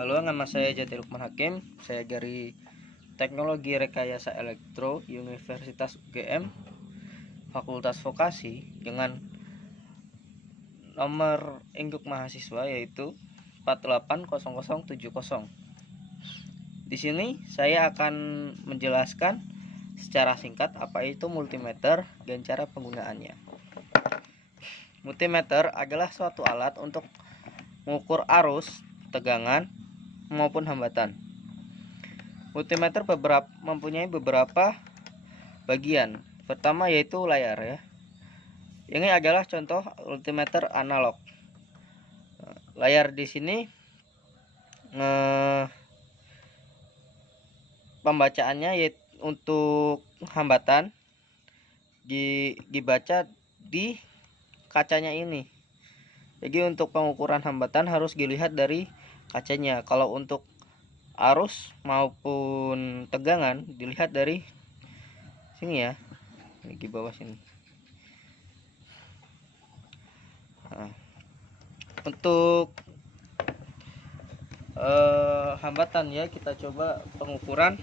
Halo, nama saya Jati Lukman Hakim. Saya dari Teknologi Rekayasa Elektro Universitas UGM, Fakultas Vokasi, dengan nomor induk mahasiswa yaitu 480070. Di sini saya akan menjelaskan secara singkat apa itu multimeter dan cara penggunaannya. Multimeter adalah suatu alat untuk mengukur arus, tegangan, maupun hambatan. Multimeter mempunyai beberapa bagian. Pertama yaitu layar ya. Ini adalah contoh multimeter analog. Layar di sini pembacaannya yaitu untuk hambatan dibaca di kacanya ini. Jadi untuk pengukuran hambatan harus dilihat dari kacanya. Kalau untuk arus maupun tegangan dilihat dari sini ya, di bawah sini. Nah, untuk hambatan ya, kita coba pengukuran.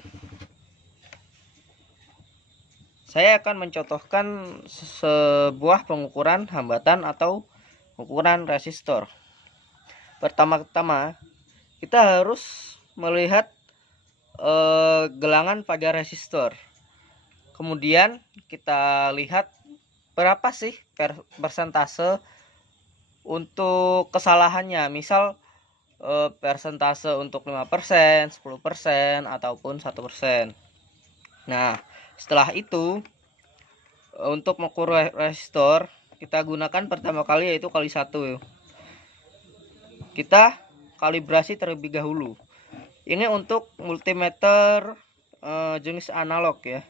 Saya akan mencontohkan sebuah pengukuran hambatan atau ukuran resistor. Pertama-tama kita harus melihat gelangan pada resistor. Kemudian kita lihat berapa sih persentase untuk kesalahannya. Misal persentase untuk 5%, 10%, ataupun 1%. Nah, setelah itu untuk mengukur resistor kita gunakan pertama kali yaitu kali 1. Kita kalibrasi terlebih dahulu. Ini untuk multimeter jenis analog ya.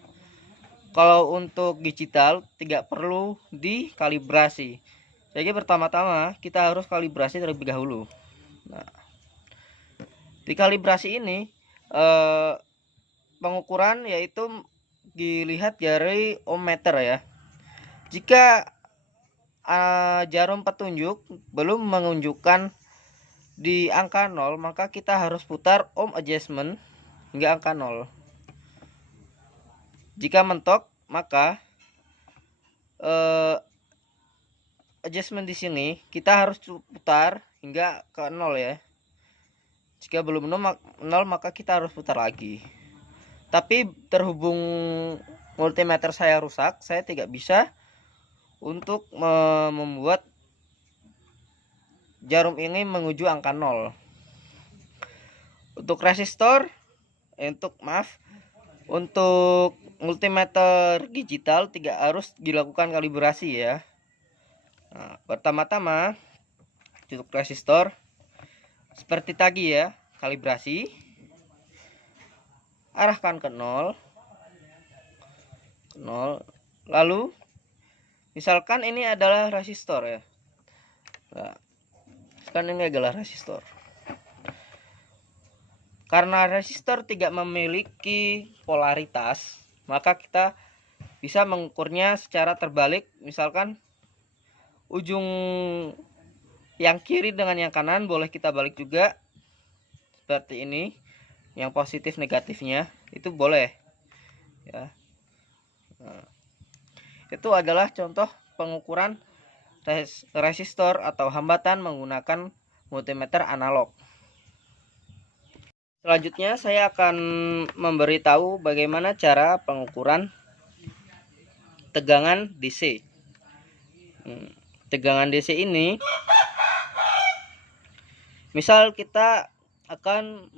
Kalau untuk digital tidak perlu dikalibrasi. Jadi pertama-tama kita harus kalibrasi terlebih dahulu. Nah, di kalibrasi ini pengukuran yaitu dilihat dari ohmmeter ya. Jika jarum petunjuk belum menunjukkan di angka 0, maka kita harus putar ohm adjustment hingga angka 0. Jika mentok, maka adjustment di sini kita harus putar hingga ke 0 ya. Jika belum 0, maka kita harus putar lagi. Tapi terhubung multimeter saya rusak, saya tidak bisa untuk membuat jarum ini menuju angka 0. Untuk resistor, untuk multimeter digital tidak harus dilakukan kalibrasi ya. Nah, pertama-tama untuk resistor seperti tadi ya, kalibrasi, arahkan ke 0, lalu misalkan ini adalah resistor ya. Nah, kan ini adalah resistor. Karena resistor tidak memiliki polaritas, maka kita bisa mengukurnya secara terbalik. Misalkan ujung yang kiri dengan yang kanan boleh kita balik juga seperti ini. Yang positif negatifnya itu boleh ya. Nah, itu adalah contoh pengukuran resistor atau hambatan menggunakan multimeter analog. Selanjutnya saya akan memberitahu bagaimana cara pengukuran tegangan DC. Tegangan DC ini, misal kita akan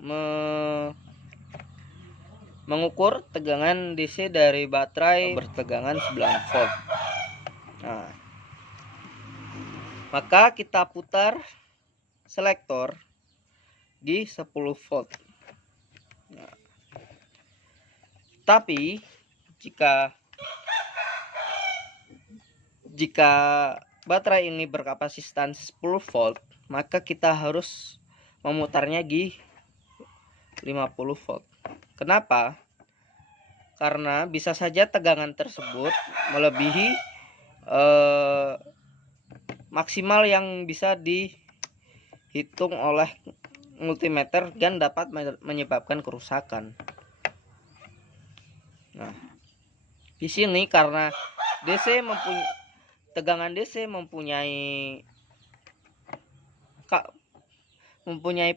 mengukur tegangan DC dari baterai bertegangan 9 volt. Nah, maka kita putar selektor di 10 volt. Nah, tapi jika baterai ini berkapasitas 10 volt, maka kita harus memutarnya di 50 volt. Kenapa? Karena bisa saja tegangan tersebut melebihi maksimal yang bisa dihitung oleh multimeter dan dapat menyebabkan kerusakan. Nah, di sini karena tegangan DC mempunyai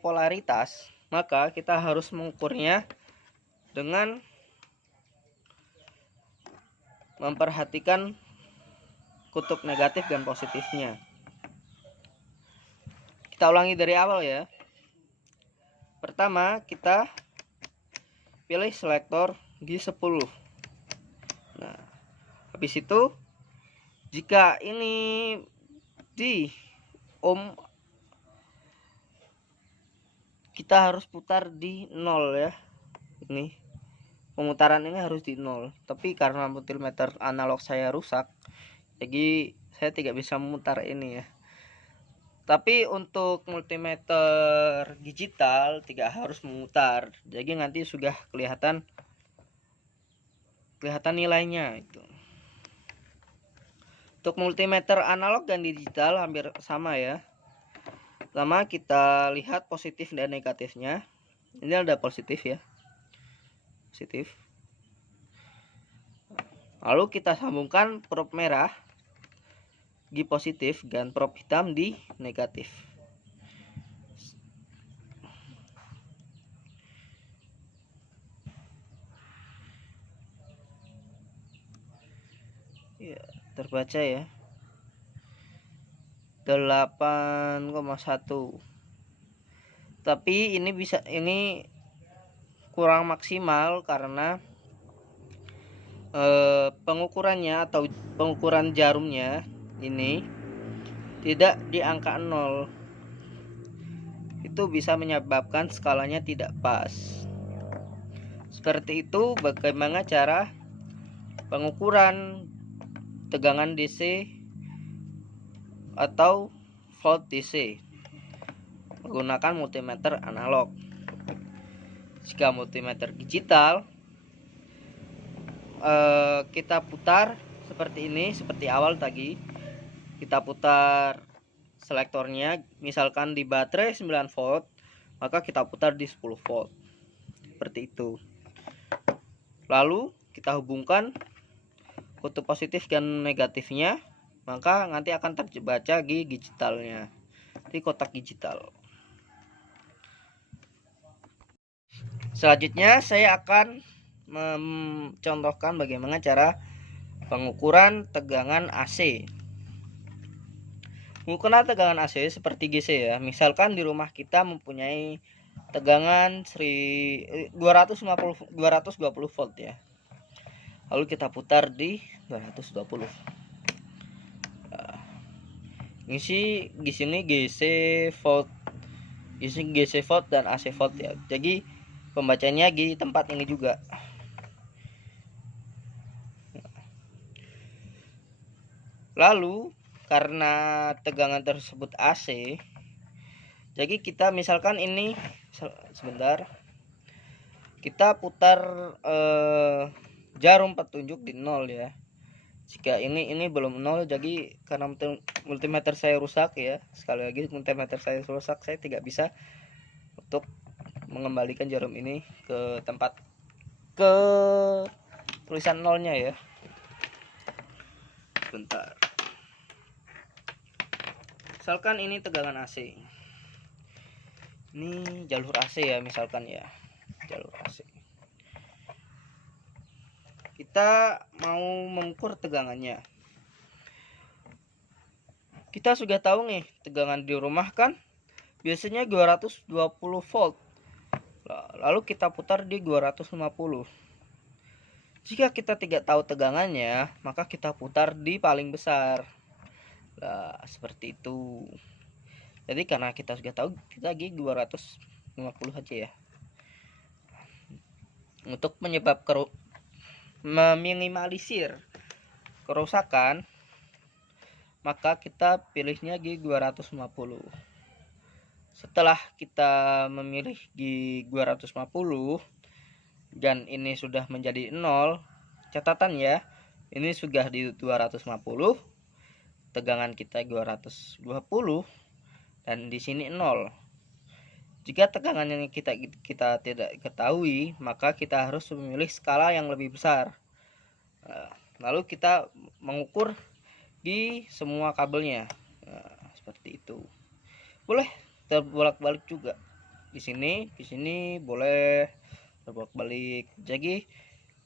polaritas, maka kita harus mengukurnya dengan memperhatikan kutub negatif dan positifnya. Kita ulangi dari awal ya. Pertama, kita pilih selektor G10. Nah, habis itu jika ini di ohm, kita harus putar di 0 ya. Ini pemutaran ini harus di 0. Tapi karena multimeter analog saya rusak, jadi saya tidak bisa memutar ini ya. Tapi untuk multimeter digital tidak harus memutar. Jadi nanti sudah kelihatan nilainya itu. Untuk multimeter analog dan digital hampir sama ya. Pertama kita lihat positif dan negatifnya. Ini ada positif ya. Positif. Lalu kita sambungkan probe merah di positif dan probe hitam di negatif. Ya, terbaca ya. 8,1. Tapi ini kurang maksimal karena pengukurannya atau pengukuran jarumnya ini tidak di angka 0. Itu bisa menyebabkan skalanya tidak pas. Seperti itu bagaimana cara pengukuran tegangan DC atau volt DC menggunakan multimeter analog. Jika multimeter digital kita putar seperti ini, seperti awal tadi kita putar selektornya misalkan di baterai 9 volt, maka kita putar di 10 volt seperti itu. Lalu kita hubungkan kutub positif dan negatifnya, maka nanti akan terbaca di digitalnya, di kotak digital. Selanjutnya saya akan mencontohkan bagaimana cara pengukuran tegangan AC. Pengukuran tegangan AC seperti DC ya. Misalkan di rumah kita mempunyai tegangan 220 volt ya. Lalu kita putar di 220. Nah, di sini GC volt dan AC volt ya. Jadi pembacanya di tempat ini juga. Lalu karena tegangan tersebut AC, jadi kita misalkan ini sebentar, kita putar jarum petunjuk di 0 ya. Jika ini belum 0, jadi karena multimeter saya rusak ya, sekali lagi multimeter saya rusak, saya tidak bisa untuk mengembalikan jarum ini ke tempat ke tulisan 0-nya ya. Bentar. Misalkan ini tegangan AC. Ini jalur AC ya, misalkan ya. Jalur AC. Kita mau mengukur tegangannya. Kita sudah tahu nih, tegangan di rumah kan biasanya 220 volt. Lalu kita putar di 250. Jika kita tidak tahu tegangannya, maka kita putar di paling besar. Nah, seperti itu. Jadi karena kita sudah tahu, kita lagi 250 aja ya. Untuk meminimalisir kerusakan, maka kita pilihnya di 250. Setelah kita memilih di 250 dan ini sudah menjadi 0, catatan ya, ini sudah di 250, tegangan kita 220 dan di sini 0. Jika tegangan yang kita tidak ketahui, maka kita harus memilih skala yang lebih besar. Lalu kita mengukur di semua kabelnya. Seperti itu. Boleh terbolak-balik juga. Di sini boleh terbolak-balik. Jadi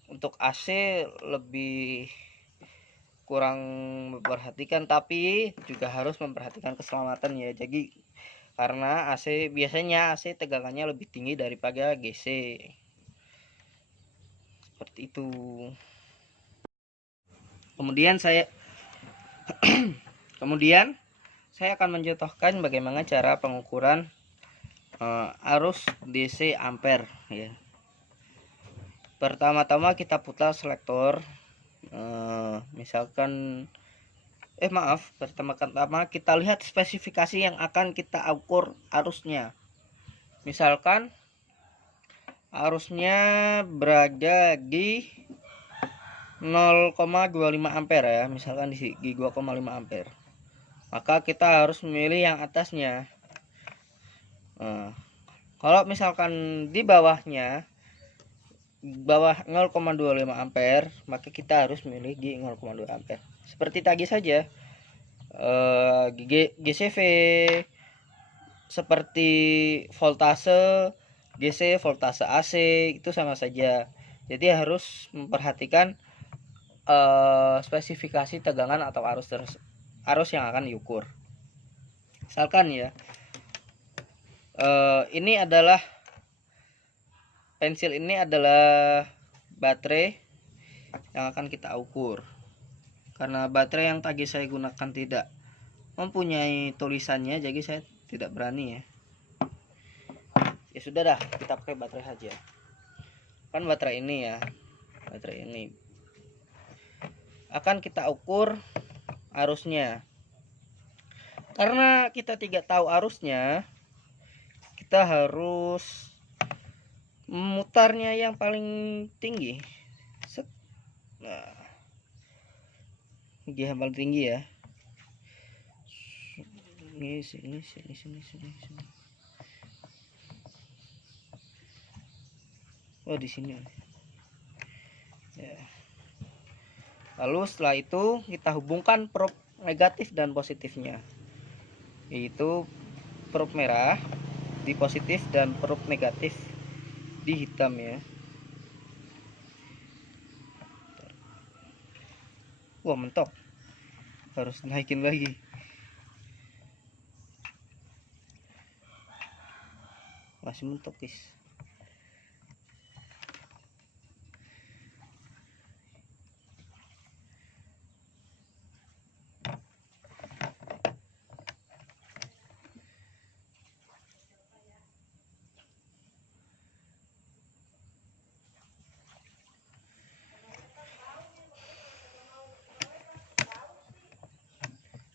untuk AC lebih kurang memperhatikan, tapi juga harus memperhatikan keselamatan ya. Jadi karena biasanya AC tegangannya lebih tinggi daripada GC. Seperti itu. Kemudian saya akan mencontohkan bagaimana cara pengukuran arus DC ampere ya. Pertama-tama kita putar selektor. Pertama-tama kita lihat spesifikasi yang akan kita ukur arusnya. Misalkan arusnya berada di 0,25 ampere ya, misalkan di 2,5 ampere. Maka kita harus memilih yang atasnya. Kalau misalkan di bawah 0,25 ampere, maka kita harus memilih di 0,2 ampere. Seperti tadi saja. GCV seperti voltase DC, voltase AC itu sama saja. Jadi harus memperhatikan spesifikasi tegangan atau arus yang akan diukur. Misalkan ya, pensil ini adalah baterai yang akan kita ukur. Karena baterai yang tadi saya gunakan tidak mempunyai tulisannya, jadi saya tidak berani ya. Ya sudah dah, kita pakai baterai saja. Kan baterai ini ya, baterai ini akan kita ukur arusnya. Karena kita tidak tahu arusnya, kita harus memutarnya yang paling tinggi. Nah, dia yang paling tinggi ya. Sini. Oh, di sini. Ya. Lalu setelah itu kita hubungkan prob negatif dan positifnya. Yaitu prob merah di positif dan prob negatif di hitam ya. Wah, mentok. Harus naikin lagi. Masih mentok, guys.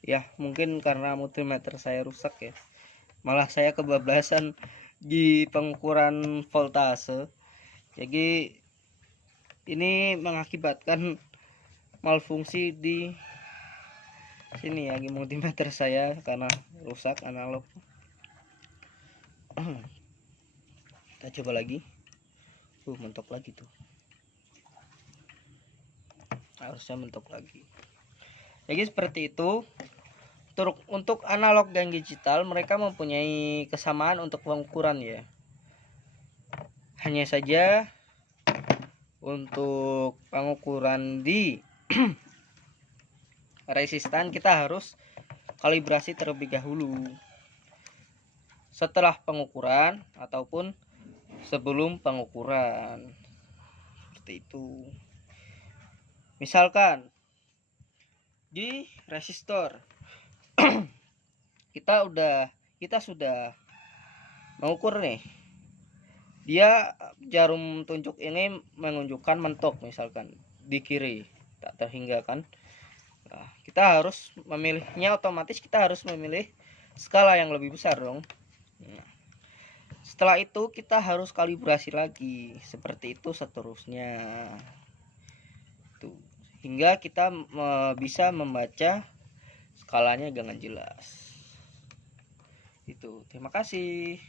Ya, mungkin karena multimeter saya rusak ya. Malah saya kebablasan di pengukuran voltase. Jadi ini mengakibatkan malfungsi di sini ya, di multimeter saya karena rusak analog. Kita coba lagi. Mentok lagi tuh. Harusnya mentok lagi. Jadi seperti itu. Untuk analog dan digital mereka mempunyai kesamaan untuk pengukuran ya. Hanya saja untuk pengukuran di resistan kita harus kalibrasi terlebih dahulu setelah pengukuran ataupun sebelum pengukuran. Seperti itu. Misalkan di resistor kita sudah mengukur nih, dia jarum tunjuk ini menunjukkan mentok misalkan di kiri tak terhingga kan. Nah, kita harus memilihnya, otomatis kita harus memilih skala yang lebih besar dong. Nah, setelah itu kita harus kalibrasi lagi seperti itu seterusnya tuh, hingga kita bisa membaca skalanya dengan jelas. Itu. Terima kasih.